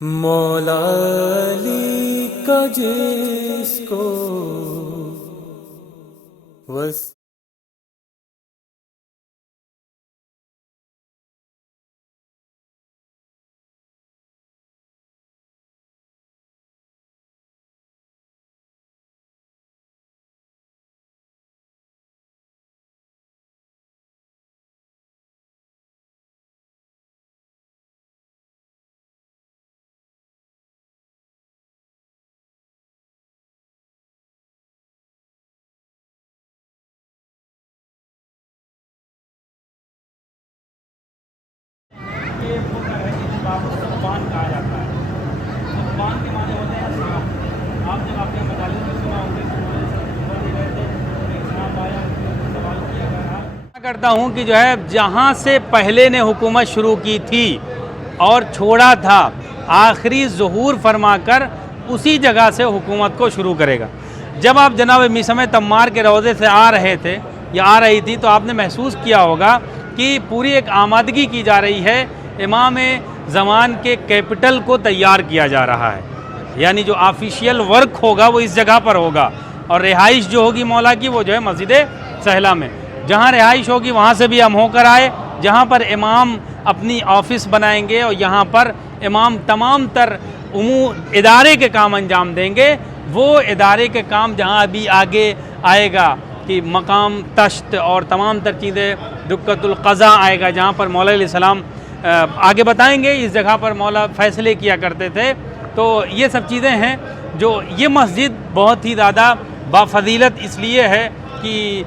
مولا علی کا جس کو آپ کو قربان کہا جاتا ہے۔ قربان کے معنی ہوتے ہیں سانپ۔ آپ نے واقعہ مدارس میں سنا ہوگا کرتا ہوں کہ جو ہے جہاں سے پہلے نے حکومت شروع کی تھی اور چھوڑا تھا، آخری ظہور فرما کر اسی جگہ سے حکومت کو شروع کرے گا۔ جب آپ جناب میثم تمار کے روضے سے آ رہے تھے یا آ رہی تھی تو آپ نے محسوس کیا ہوگا کہ پوری ایک آمادگی کی جا رہی ہے، امام زمان کے کیپٹل کو تیار کیا جا رہا ہے، یعنی جو آفیشیل ورک ہوگا وہ اس جگہ پر ہوگا، اور رہائش جو ہوگی مولا کی وہ جو ہے مسجد سہلہ میں، جہاں رہائش ہوگی وہاں سے بھی ہم ہو کر آئے، جہاں پر امام اپنی آفس بنائیں گے اور یہاں پر امام تمام تر ادارے کے کام انجام دیں گے۔ وہ ادارے کے کام جہاں ابھی آگے آئے گا کہ مقام تشت اور تمام تر چیزیں، دکت القضاء آئے گا جہاں پر مولا علیہ السلام آگے بتائیں گے، اس جگہ پر مولا فیصلے کیا کرتے تھے۔ تو یہ سب چیزیں ہیں جو یہ مسجد بہت ہی زیادہ بافضیلت اس لیے ہے کہ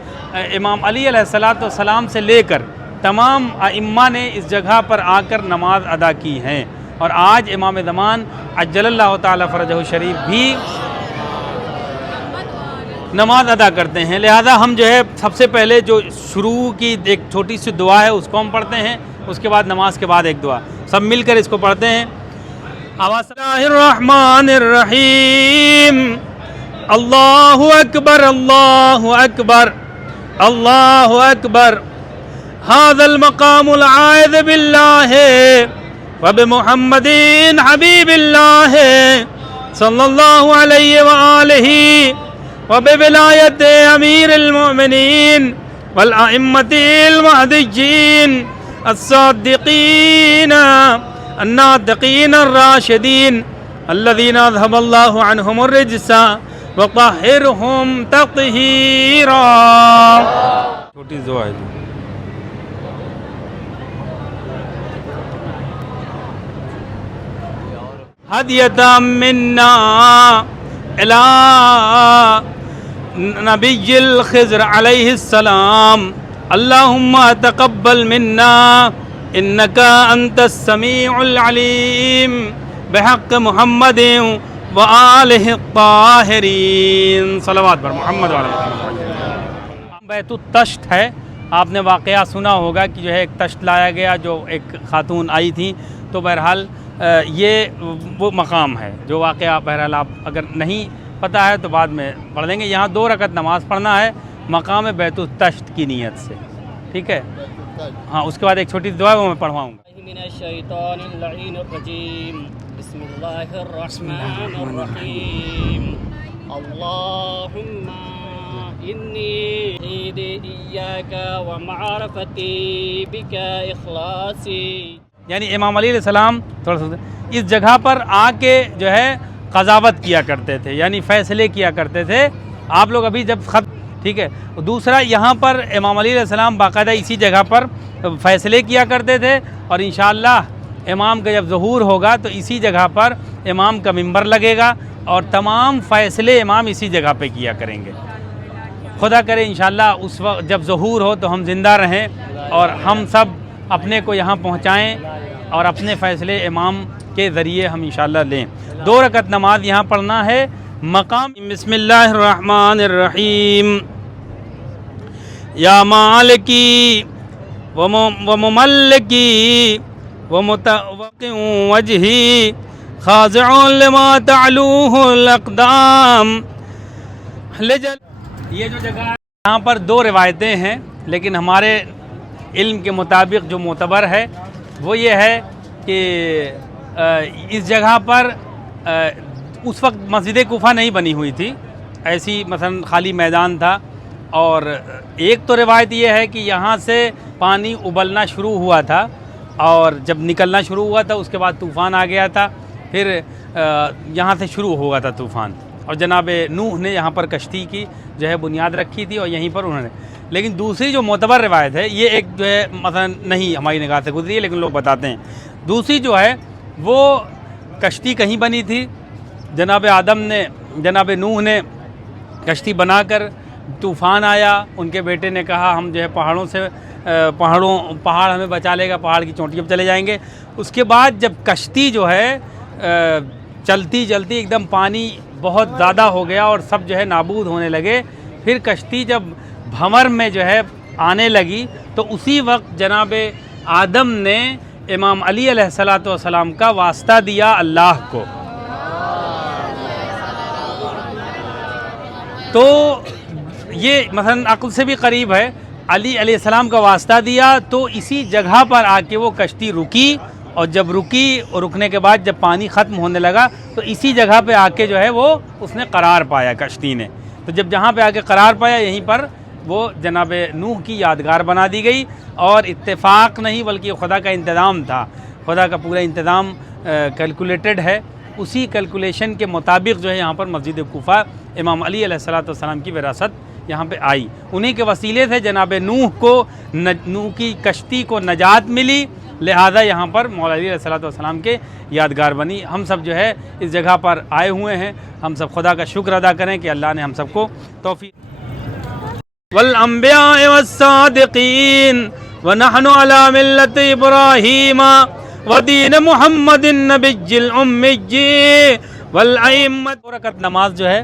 امام علی علیہ السلام سے لے کر تمام ائمہ نے اس جگہ پر آ کر نماز ادا کی ہیں، اور آج امام زمان عجل اللہ تعالی فرجہ الشریف بھی نماز ادا کرتے ہیں۔ لہذا ہم جو ہے سب سے پہلے جو شروع کی ایک چھوٹی سی دعا ہے اس کو ہم پڑھتے ہیں، اس کے بعد نماز کے بعد ایک دعا، سب مل کر اس کو پڑھتے ہیں۔ اللہ الرحمن الرحیم، اللہ اکبر اللہ اکبر اللہ اکبر، ھذا المقام العائذ باللہ وبمحمد حبیب اللہ صلی اللہ علیہ وآلہ وبولایت امیر المؤمنین والائمۃ المہدیین الصادقین الناطقین الراشدین الذین اذھب اللہ عنہم الرجس وطہرہم تطہیرا۔ چھوٹی دعا ہے جی۔ ہدیۃ منا الی نبی الخضر علیہ السلام، اللہم تقبل منا انک انت السمیع العلیم بحق محمد وآلہ الطاہرین، صلوات پر محمد وعلی محمد۔ بیت التشت ہے، آپ نے واقعہ سنا ہوگا کہ جو ہے ایک تشت لایا گیا، جو ایک خاتون آئی تھی، تو بہرحال یہ وہ مقام ہے جو واقعہ، بہرحال آپ اگر نہیں پتہ ہے تو بعد میں پڑھ لیں گے۔ یہاں 2 رکعت نماز پڑھنا ہے مقام بیت التشت کی نیت سے، ٹھیک ہے؟ ہاں، اس کے بعد ایک چھوٹی دعا وہ میں پڑھواؤں گا۔ من الشیطان اللعین الرجیم، بسم اللہ الرحمن الرحیم، اللہم انی عید ایاک ومعرفتی بک اخلاصی، یعنی امام علی علیہ السلام تھوڑا سا اس جگہ پر آ کے جو ہے قضاوت کیا کرتے تھے، یعنی فیصلے کیا کرتے تھے۔ آپ لوگ ابھی جب خط، ٹھیک ہے، دوسرا یہاں پر امام علی علیہ السلام باقاعدہ اسی جگہ پر فیصلے کیا کرتے تھے، اور انشاءاللہ امام کا جب ظہور ہوگا تو اسی جگہ پر امام کا منبر لگے گا اور تمام فیصلے امام اسی جگہ پہ کیا کریں گے۔ خدا کرے انشاءاللہ اس وقت جب ظہور ہو تو ہم زندہ رہیں اور ہم سب اپنے کو یہاں پہنچائیں اور اپنے فیصلے امام کے ذریعے ہم انشاءاللہ لیں۔ 2 رکعت نماز یہاں پڑھنا ہے مقام۔ بسم اللہ الرحمن الرحیم، یا مالکی ومملکی ومتوقع وجہی خاضع لما تعلوہ الاقدام۔ یہ جو جگہ ہے یہاں پر 2 روایتیں ہیں، لیکن ہمارے علم کے مطابق جو معتبر ہے وہ یہ ہے کہ اس جگہ پر اس وقت مسجد کوفہ نہیں بنی ہوئی تھی، ایسی مثلا خالی میدان تھا، اور ایک تو روایت یہ ہے کہ یہاں سے پانی ابلنا شروع ہوا تھا، اور جب نکلنا شروع ہوا تھا اس کے بعد طوفان آ گیا تھا، پھر یہاں سے شروع ہوا تھا طوفان، اور جناب نوح نے یہاں پر کشتی کی جو ہے بنیاد رکھی تھی، اور یہیں پر انہوں نے. لیکن دوسری جو معتبر روایت ہے، یہ ایک جو ہے مثلا نہیں ہماری نگاہ سے گزری ہے لیکن لوگ بتاتے ہیں، دوسری جو ہے وہ کشتی کہیں بنی تھی، جناب نوح نے کشتی بنا کر طوفان آیا، ان کے بیٹے نے کہا ہم جو ہے پہاڑ ہمیں بچا لے گا، پہاڑ کی چوٹیوں پہ چلے جائیں گے. اس کے بعد جب کشتی جو ہے چلتی ایک دم پانی بہت زیادہ ہو گیا اور سب جو ہے نابود ہونے لگے، پھر کشتی جب بھنور میں جو ہے آنے لگی تو اسی وقت جناب آدم نے امام علی علیہ السلام کا واسطہ دیا اللہ کو. تو یہ مثلا عقل سے بھی قریب ہے، علی علیہ السلام کا واسطہ دیا تو اسی جگہ پر آ کے وہ کشتی رکی، اور جب رکی اور رکنے کے بعد جب پانی ختم ہونے لگا تو اسی جگہ پہ آ کے جو ہے وہ اس نے قرار پایا کشتی نے. تو جب جہاں پہ آ کے قرار پایا یہیں پر وہ جناب نوح کی یادگار بنا دی گئی، اور اتفاق نہیں بلکہ خدا کا انتظام تھا، خدا کا پورا انتظام کیلکولیٹڈ ہے. اسی کیلکولیشن کے مطابق جو ہے یہاں پر مسجد کوفہ امام علی علیہ السلام کی وراثت یہاں پہ آئی. انہی کے وسیلے سے جناب نوح کی کشتی کو نجات ملی، لہذا یہاں پر مولا علی علیہ السلام کے یادگار بنی. ہم سب جو ہے اس جگہ پر آئے ہوئے ہیں، ہم سب خدا کا شکر ادا کریں کہ اللہ نے ہم سب کو توفیق. والانبیاء والصادقین ونحن علی ملت ابراہیم ودین محمد النبی الامی والائمہ. 2 رکعت نماز جو ہے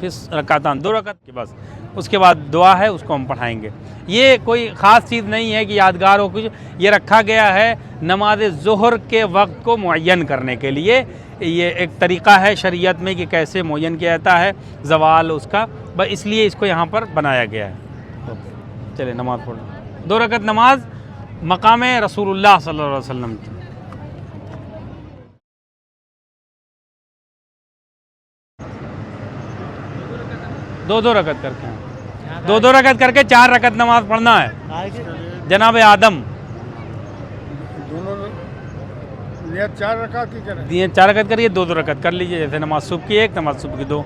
پھر رکعتان 2 رکعت کے بس، اس کے بعد دعا ہے، اس کو ہم پڑھائیں گے. یہ کوئی خاص چیز نہیں ہے کہ یادگار ہو کچھ، یہ رکھا گیا ہے نماز ظہر کے وقت کو معین کرنے کے لیے. یہ ایک طریقہ ہے شریعت میں کہ کیسے معین کیا جاتا ہے زوال اس کا، بس اس لیے اس کو یہاں پر بنایا گیا ہے. تو چلے نماز پڑھ لیں. 2 رکعت نماز مقام رسول اللہ صلی اللہ علیہ وسلم کی. دو رکعت کر کے 2 رکعت کر کے 4 رکعت نماز پڑھنا ہے. جناب آدم دونوں نیت 4 رکعت کی کریں، 4 رکعت کریے، 2 رکعت کر لیجئے، جیسے نماز صبح کی 1 نماز صبح کی 2.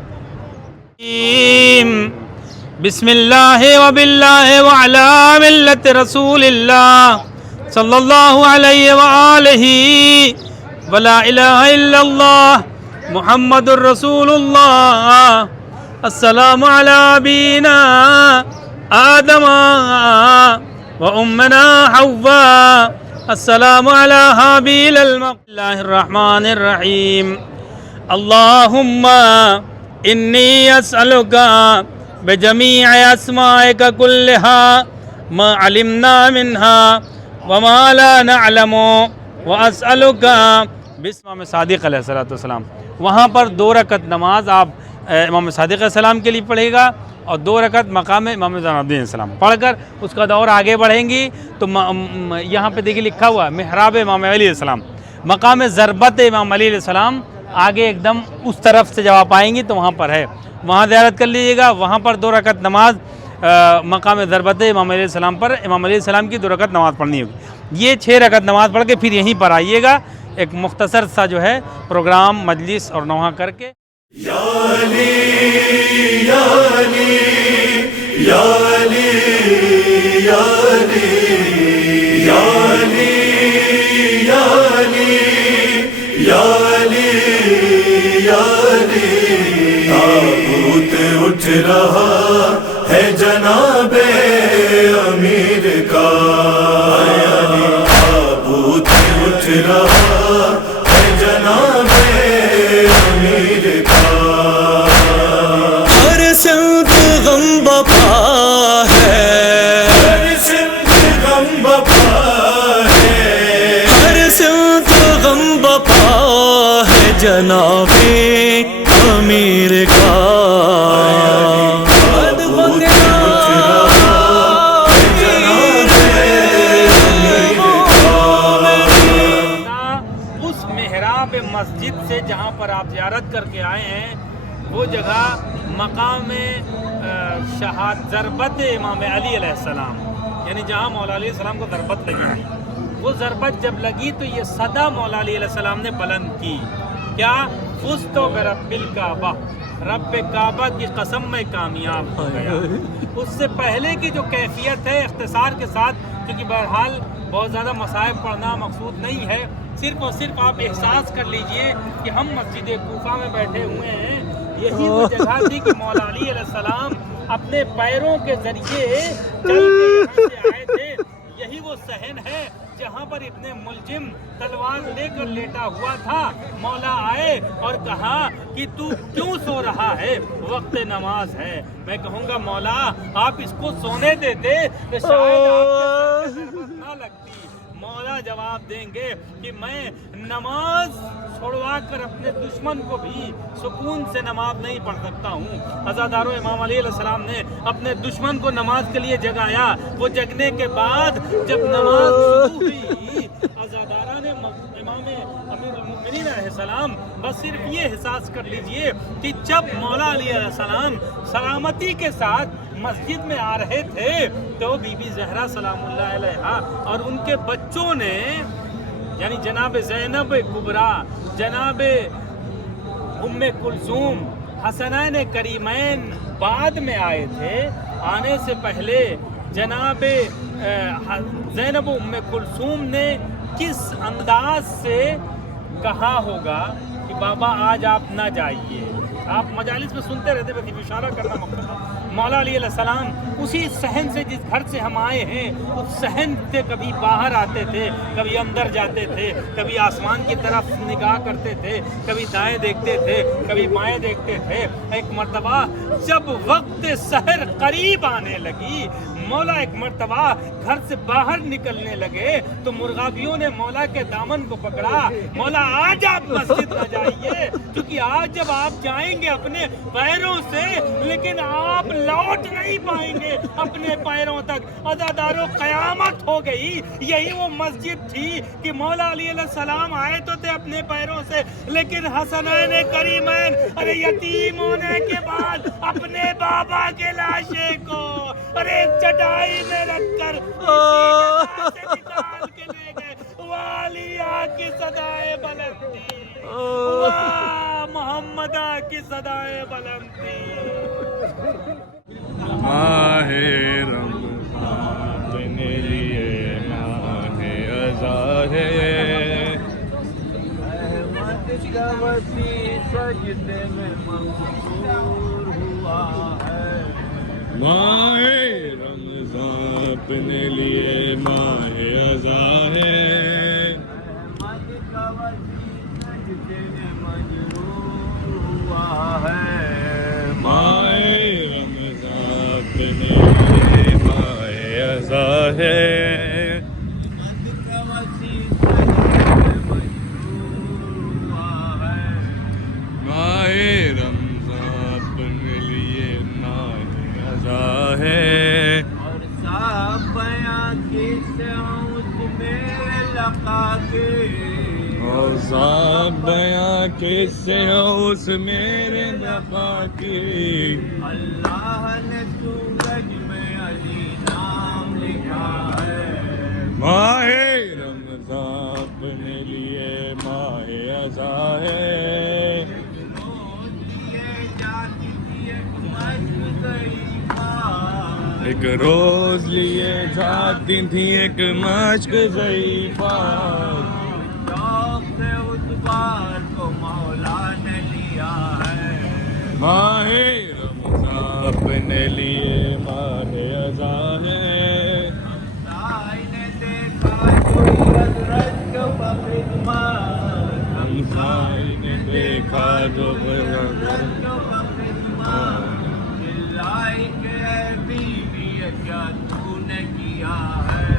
بسم اللہ وباللہ وعلا ملت رسول اللہ صلی اللہ علیہ وآلہ ولا الہ الا اللہ محمد الرسول اللہ. السلام علی ابینا آدم و امنا حوا. السلام علی حابیل اللہ الرحمن الرحیم. اللہم انی اسألک بجمیع اسمائک کلہا ما علمنا منہا وما لا نعلم واسألک. امام صادق علیہ السلام وہاں پر 2 رکعت نماز آپ امام صادق علیہ السلام کے لیے پڑھے گا، اور 2 رکعت مقام امام زین الدین السلام پڑھ کر اس کا دور آگے بڑھیں گی. تو یہاں پہ دیکھیے لکھا ہوا محراب امام علی علیہ السلام، مقام ضربت امام علی علیہ السلام آگے ایک دم اس طرف سے جب آپ آئیں گی تو وہاں پر ہے، وہاں زیارت کر لیجیے گا. وہاں پر 2 رکعت نماز مقام ضربت امام علیہ السلام پر امام علیہ السلام کی 2 رکعت نماز پڑھنی ہوگی. یہ 6 رکعت نماز پڑھ کے پھر یہیں پر آئیے گا، ایک مختصر سا جو ہے پروگرام مجلس اور نوحہ کر کے. یا علی یا علی یا علی یا علی یا علی یا علی یا علی یا علی. تابوت اٹھ رہا ہے جناب امیر کا، تابوت اٹھ رہا ہے جناب امیر کا. ہر سمت غم بپا ہے، ہر سمت غم بپا ہے، ہر سمت غم بپا ہے جناب امیر کا. اس محراب جہاں پر آپ زیارت کر کے آئے ہیں وہ جگہ مقام شہادت ضربت امام علی علیہ السلام، یعنی جہاں مولا علیہ السلام کو ضربت لگی تھی، وہ ضربت جب لگی تو یہ صدا مولا علی علیہ السلام نے بلند کی، کیا؟ فزت برب الکعبہ، رب کعبہ کی قسم میں کامیاب ہو گیا۔ اس سے پہلے کی جو کیفیت ہے اختصار کے ساتھ، کیونکہ بہرحال بہت زیادہ مصائب پڑھنا مقصود نہیں ہے، صرف اور صرف آپ احساس کر لیجئے کہ ہم مسجد کوفہ میں بیٹھے ہوئے ہیں، یہی وہ جگہ تھی کہ مولا علی علیہ السلام اپنے پیروں کے ذریعے چل کے یہاں سے آئے تھے، یہی وہ صحن ہے جہاں پر ابن ملجم تلوار لے کر لیٹا ہوا تھا، مولا آئے اور کہا کہ تو کیوں سو رہا ہے، وقت نماز ہے۔ میں کہوں گا مولا آپ اس کو سونے دیتے تو شاید آپ کے سر پہ ضربت نہ لگتی۔ مولا جواب دیں گے کہ میں نماز چھوڑوا کر اپنے دشمن کو بھی سکون سے نماز نہیں پڑھ سکتا ہوں۔ عزادارو امام علی علیہ السلام نے اپنے دشمن کو نماز کے لیے جگایا، وہ جگنے کے بعد جب نماز شروع ہوئی، عزادارہ نے امام امیر المؤمنین علیہ السلام بس صرف یہ احساس کر لیجئے کہ جب مولا علی علیہ السلام سلامتی کے ساتھ مسجد میں آ رہے تھے تو بی بی زہرا سلام اللہ علیہا اور ان کے بچوں نے، یعنی جناب زینب کبریٰ، جناب ام کلثوم، حسنین کریمین بعد میں آئے تھے، آنے سے پہلے جناب زینب ام کلثوم نے کس انداز سے کہا ہوگا کہ بابا آج آپ نہ جائیے۔ آپ مجالس میں سنتے رہتے، بس اشارہ کرنا مقصد ہے۔ مولا علی علیہ السلام اسی صحن سے، جس گھر سے ہم آئے ہیں، اس صحن سے کبھی باہر آتے تھے، کبھی اندر جاتے تھے، کبھی آسمان کی طرف نگاہ کرتے تھے، کبھی دائیں دیکھتے تھے، کبھی بائیں دیکھتے تھے۔ ایک مرتبہ جب وقت سحر قریب آنے لگی، مولا ایک مرتبہ گھر سے باہر نکلنے لگے تو مرغابیوں نے مولا کے دامن کو پکڑا، مولا آج آپ مسجد نہ جائیے، کیونکہ آج جب آپ جائیں گے اپنے پیروں سے، لیکن آپ لوٹ نہیں پائیں گے اپنے پیروں تک۔ عزادارو قیامت ہو گئی۔ یہی وہ مسجد تھی کہ مولا علی علیہ السلام آئے تو تھے اپنے پیروں سے، لیکن حسنین کریمین ارے یتیم ہونے کے بعد اپنے بابا کے لاشے کو ارے چٹائی میں رکھ کر اسی جگہ سے نکال کے لے گئے۔ والیہ کی صدائے بلند تھی، واہ محمدہ کی صدائے بلند تھی۔ ماہ رمضان اپنے لیے ماہ عزا ہے، احمد کا وسیع سجدے میں مقبول ہوا ہے۔ ماہ رمضان اپنے لیے ماہ عزا ہے، احمد کا وسیع سجدے میں مجروح ہوا ہے۔ ماہ اپنے لیے ماہ عزا ہے، احمد کا وسیع سجدے میں مجروح ہوا ہے۔ ماہ رمضان اپنے لیے ماہ عزا ہے، اور صاحب بیاں کس اس میرے لقا کے، اور صاحب بیاں کس اس میرے لقا کی۔ اللہ نے سورج میں علی نام لکھا ہے۔ ماہ رمضان اپنے لیے ماہ عزا ہے، ایک روز لیے جاتی تھی ایک مشق ضعیفہ، شوق سے اس بار کو مولا نے لیا ہے۔ ماہ رمضان اپنے لیے ماہ عزا ہے، ہمسائے نے دیکھا جو حضرت کو بخدمت، ہمسائے نے دیکھا جو حضرت کو بخدمت، چلائی کہ اے بیوی کیا تو نے کیا ہے۔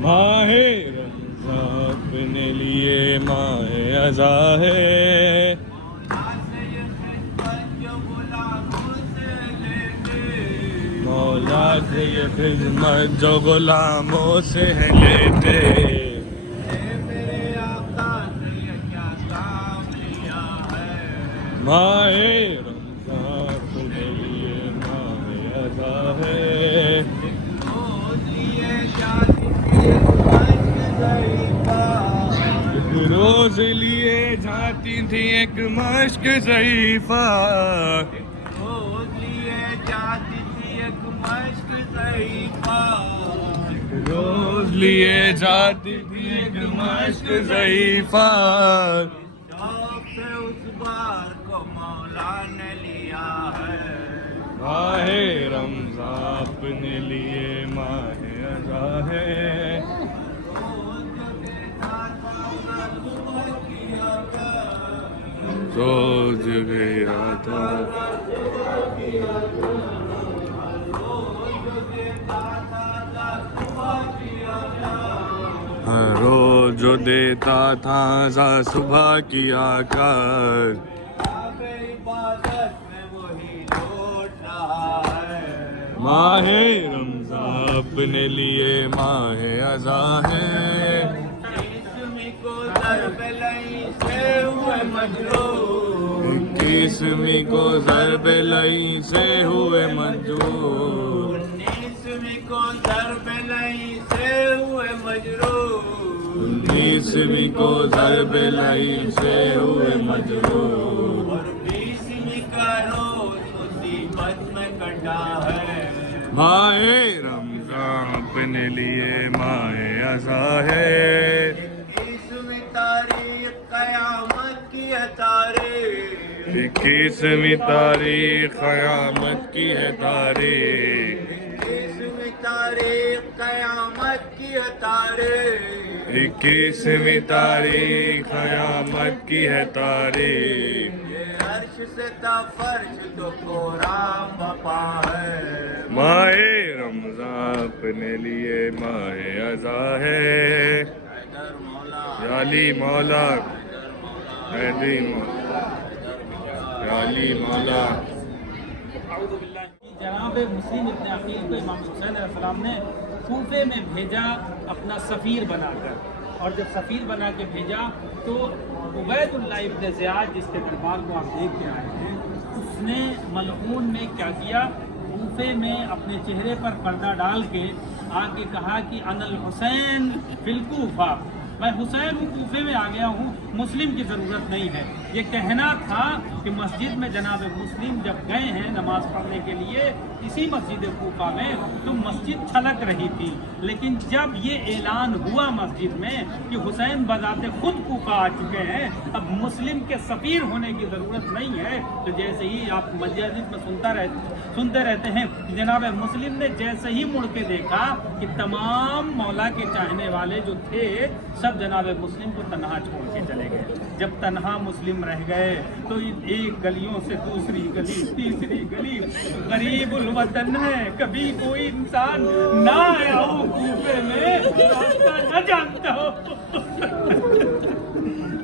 ماہ رمضان اپنے لیے ماہ عزا ہے، مولا سے یہ خدمت جو غلاموں سے لیتے، میرے آقا سے یہ کیا کام لیا ہے۔ ماہ رمضان اپنے لیے ماہ ازا ہے. روز لیے جاتی تھی ایک مشق ضعیفہ. روز لیے جاتی تھی ایک مشق ضعیفہ. ماہ رمضان اپنے لیے ماہ ازا ہے. روز گیا تھا روز جو دیتا تھا ذا صبح کیا کر. ماہ رمضان اپنے لیے ماہ ازا ہے. اکیسویں کو ضرب لئی سے ہوئے مجروح. 19ویں کو ضرب لئی سے ہوئے مجروح. اور 20ویں کا روز مصیبت میں کٹا ہے. ماہ رمضان اپنے لیے ماہ ازا ہے. 21ویں تاریخ قیامت کی ہے تاریخ. 21ویں تاریخ قیامت کی ہے تاریخ. 21ویں تاریخ قیامت کی ہے تاریخ. 21ویں تاریخ قیامت کی ہے تاریخ. یہ عرش سے تا فرش تو قرآن بپا ہے. ماہ رمضان اپنے لیے ماہ ازا ہے. یا علی مولا حیدری مولا یا علی مولا. جناب مسلم ابن عقیل کو امام حسین علیہ السلام نے کوفے میں بھیجا اپنا سفیر بنا کر. اور جب سفیر بنا کے بھیجا تو عبید اللہ ابن زیاد جس کے دربار کو آپ دیکھ کے آئے ہیں اس نے ملعون میں کیا کیا, کوفے میں اپنے چہرے پر پردہ ڈال کے آ کے کہا کہ انا الحسین فی الکوفہ, میں حسین ہوں, کوفے میں آ گیا ہوں, مسلم کی ضرورت نہیں ہے. یہ کہنا تھا کہ مسجد میں جناب مسلم جب گئے ہیں نماز پڑھنے کے لیے اسی مسجد کوفہ میں تو مسجد چھلک رہی تھی, لیکن جب یہ اعلان ہوا مسجد میں کہ حسین بذات خود کوفہ آ چکے ہیں, اب مسلم کے سفیر ہونے کی ضرورت نہیں ہے, تو جیسے ہی آپ مسجد میں سنتے رہتے ہیں جناب مسلم نے جیسے ہی مڑ کے دیکھا کہ تمام مولا کے چاہنے والے جو تھے سب جناب مسلم کو تنہا چھوڑ کے چلے گئے. جب تنہا مسلم رہ گئے تو ایک گلیوں سے دوسری گلی, تیسری گلی, غریب الوطن ہے, کبھی کوئی انسان نہ آیا ہو کوفے میں, راستہ نہ جانتا ہو.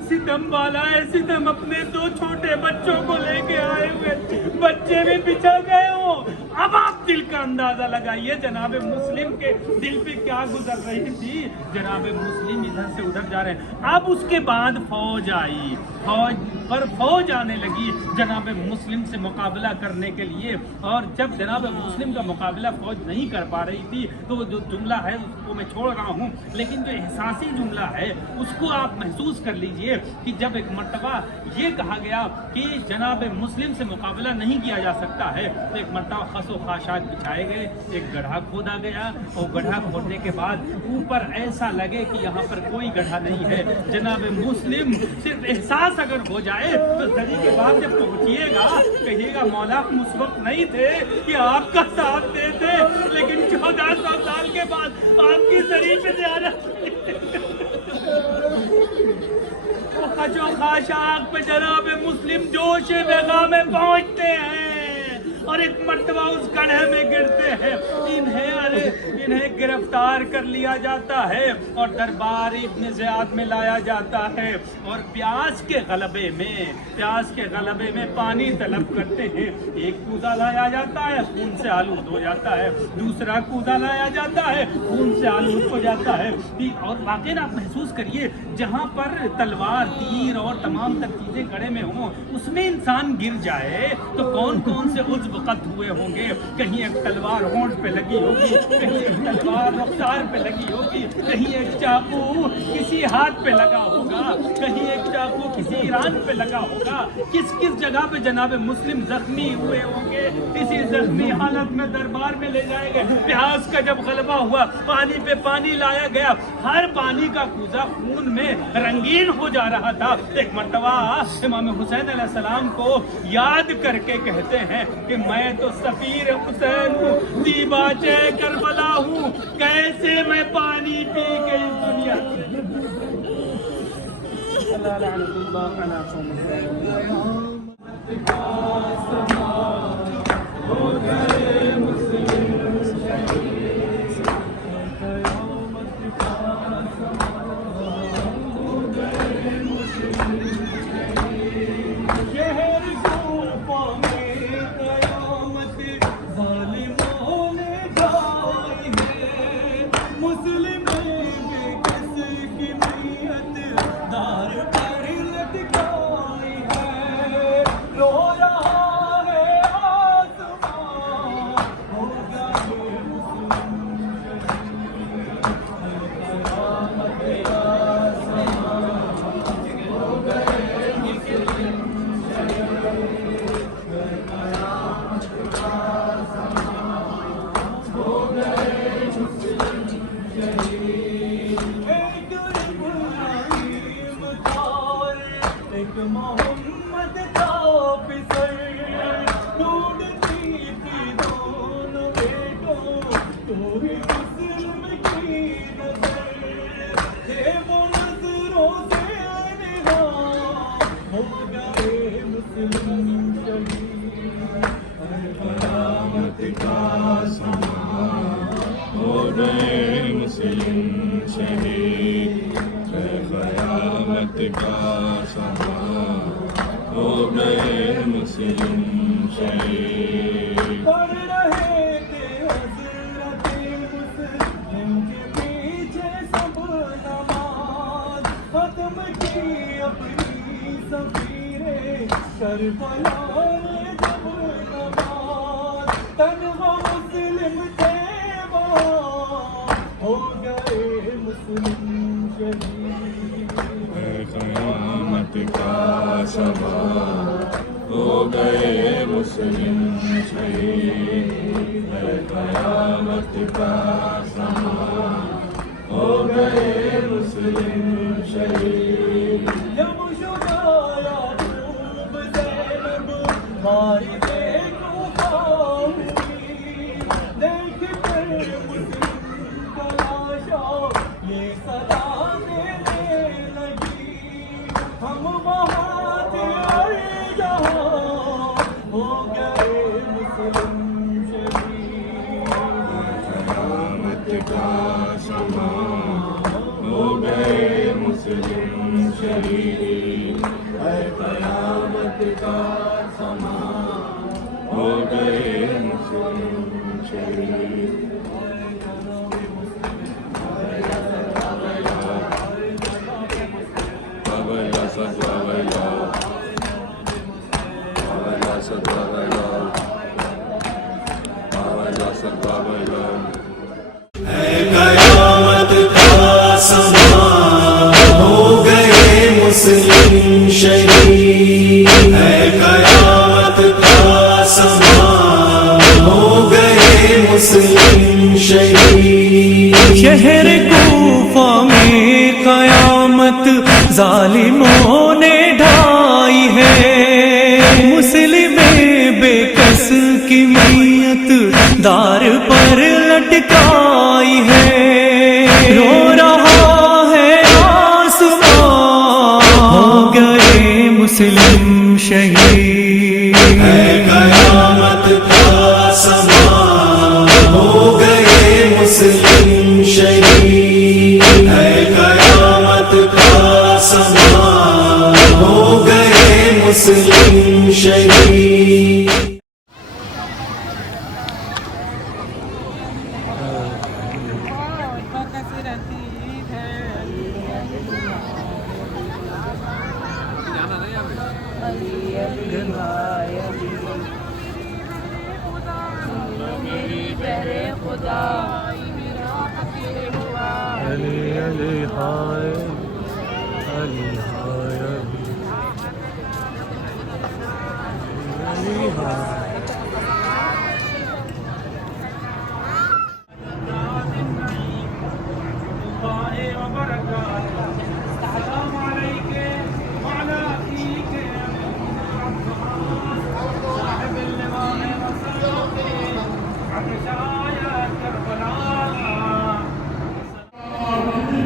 ستم والا ہے ستم, اپنے 2 چھوٹے بچوں کو لے کے آئے ہوئے, بچے بھی بچھڑ گئے ہوں. اب آپ دل کا اندازہ لگائیے جناب مسلم کے دل پہ کیا گزر رہی تھی. جناب مسلم ادھر سے ادھر جا رہے ہیں. اب اس کے بعد فوج آئی, فوج آنے لگی جناب مسلم سے مقابلہ کرنے کے لیے. اور جب جناب مسلم کا مقابلہ فوج نہیں کر پا رہی تھی تو وہ جو جملہ ہے اس کو میں چھوڑ رہا ہوں, لیکن جو احساسی جملہ ہے اس کو آپ محسوس کر لیجئے کہ جب ایک مرتبہ یہ کہا گیا کہ جناب مسلم سے مقابلہ نہیں کیا جا سکتا ہے تو ایک مرتبہ خس و خاشاک بچھائے گئے, ایک گڑھا کھودا گیا, اور گڑھا کھودنے کے بعد اوپر ایسا لگے کہ یہاں پر کوئی گڑھا نہیں ہے. جناب مسلم صرف احساس اگر ہو جائے تو زری کے بعد جب پہنچیے گا کہیے گا مولا ہم اس وقت نہیں تھے کہ آپ کا ساتھ دیتے, لیکن 1400 سال کے بعد آپ کی زری پہ زیارت حج و خاشاک پہ جناب مسلم جوش وغا میں پہنچتے ہیں اور ایک مرتبہ اس گڑھے میں گرتے ہیں. انہیں گرفتار کر لیا جاتا ہے اور دربار ابن زیاد میں لایا جاتا ہے, اور پیاس کے غلبے میں پانی طلب کرتے ہیں. ایک کوزہ لایا جاتا ہے, خون سے آلود ہو جاتا ہے, دوسرا کوزہ لایا جاتا ہے, خون سے آلود ہو جاتا ہے. اور واقعی آپ محسوس کریے جہاں پر تلوار تیر اور تمام تر چیزیں گڑے میں ہوں اس میں انسان گر جائے تو کون کون سے عضو قطع ہوئے ہوں گے. کہیں ایک تلوار ہونٹ پہ لگی ہوگی, کہیں ایک تلوار رخسار پہ لگی ہوگی, کہیں ایک چاقو کسی ہاتھ پہ لگا ہوگا, کہیں ایک چاقو کسی ران پہ لگا ہوگا. کس کس جگہ پہ جناب مسلم زخمی ہوئے ہوں گے. اسی زخمی حالت میں دربار میں لے جائے گئے. پیاس کا جب غلبہ ہوا پانی پہ پانی لایا گیا, ہر پانی کا کوزہ خون میں رنگین ہو جا رہا تھا. ایک مرتبہ امام حسین علیہ السلام کو یاد کر کے کہتے ہیں کہ میں تو سفیر حسین ہوں, دیباچے کربلا ہوں, کیسے میں پانی پی کے اس دنیا اللہ لعنت اللہ علی قوم الظالمین. شہر کوفہ میں قیامت ظالموں نے ڈھائی ہے. مسلم بے کس کی میت دار پر لٹکائی ہے. رو رہا ہے آسمان, ہو گئے مسلم شہید. قیامت کا سما ہو گئے مسلم شہید. قیامت کا سما ہو گئے مسلم شہید. کیسی رہتی ہے میری بہرے خدا علی علی ہائے علی ہائے علی ہائے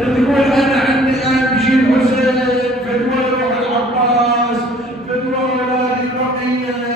تقول انا عندي الان بشير حسين فتوى روح العباس فتوى اولاد البقيه